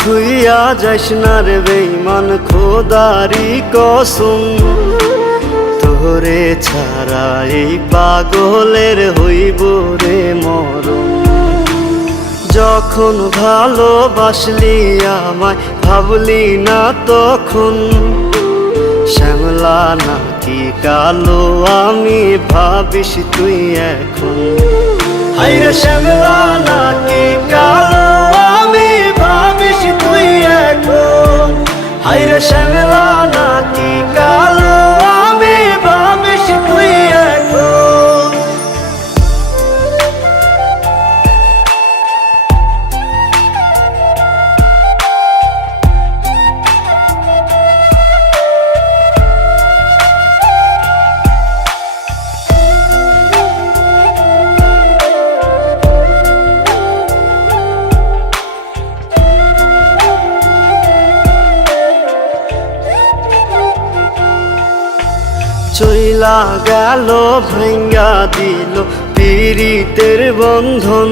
থুইয়া যাইস না রে বেঈমান খোদারি কসম, তোরে ছাড়া এই পাগলের হইব রে মরণ। যখন ভালোবাসলি আমায় ভাবলি না তখন, শ্যামলা নাকি কালো আমি ভাবিস তুই এখন। হায়রে শ্যামলা নাকি কালো আমি ভাবিস তুই এখন। হায়রে শ্যামলা নাকি কালো আমি ভাবিস তুই এখন। চইলা গেল ভাঙ্গা দিল পীড়িতের বন্ধন,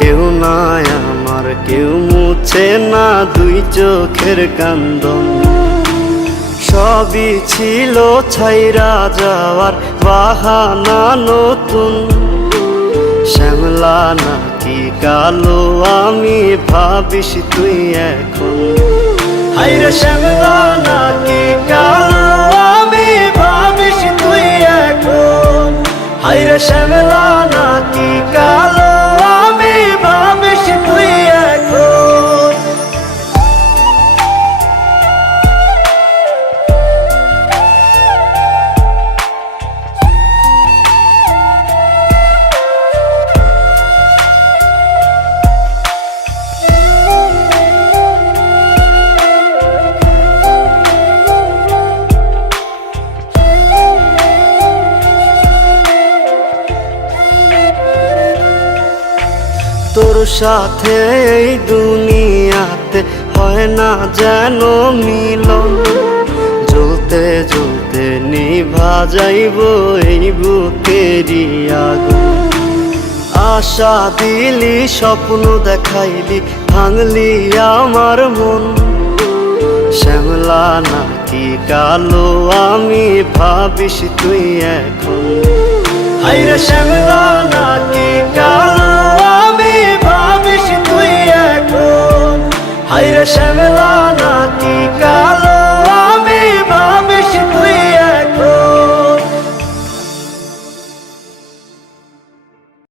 কেউ নাই আমার কেউ মুছে না দুই চোখের কান্দন। সবই ছিল ছাইরা যাওয়ার বাহানা নতুন, শ্যামলা নাকি কালো আমি ভাবিস তুই এখন। হায়রে শ্যামলা নাকি কালো আমি ভাবিস তুই এখন। হায়রে শ্যামলা নাকি কালো আমি ভাবিস তুই এখন। তোর সাথে এই দুনিয়াতে হয় না যেন মিলন, জ্বলতে জ্বলতে নিভা যাইব এই বুকেরই আগুন। আশা দিলি স্বপ্ন দেখাইলি ভাঙলি আমার মন, শ্যামলা নাকি কালো আমি ভাবিস তুই এখন। হায়রে শ্যামলা নাকি কালো আমি ভাবিস তুই এখন। হায়রে শ্যামলা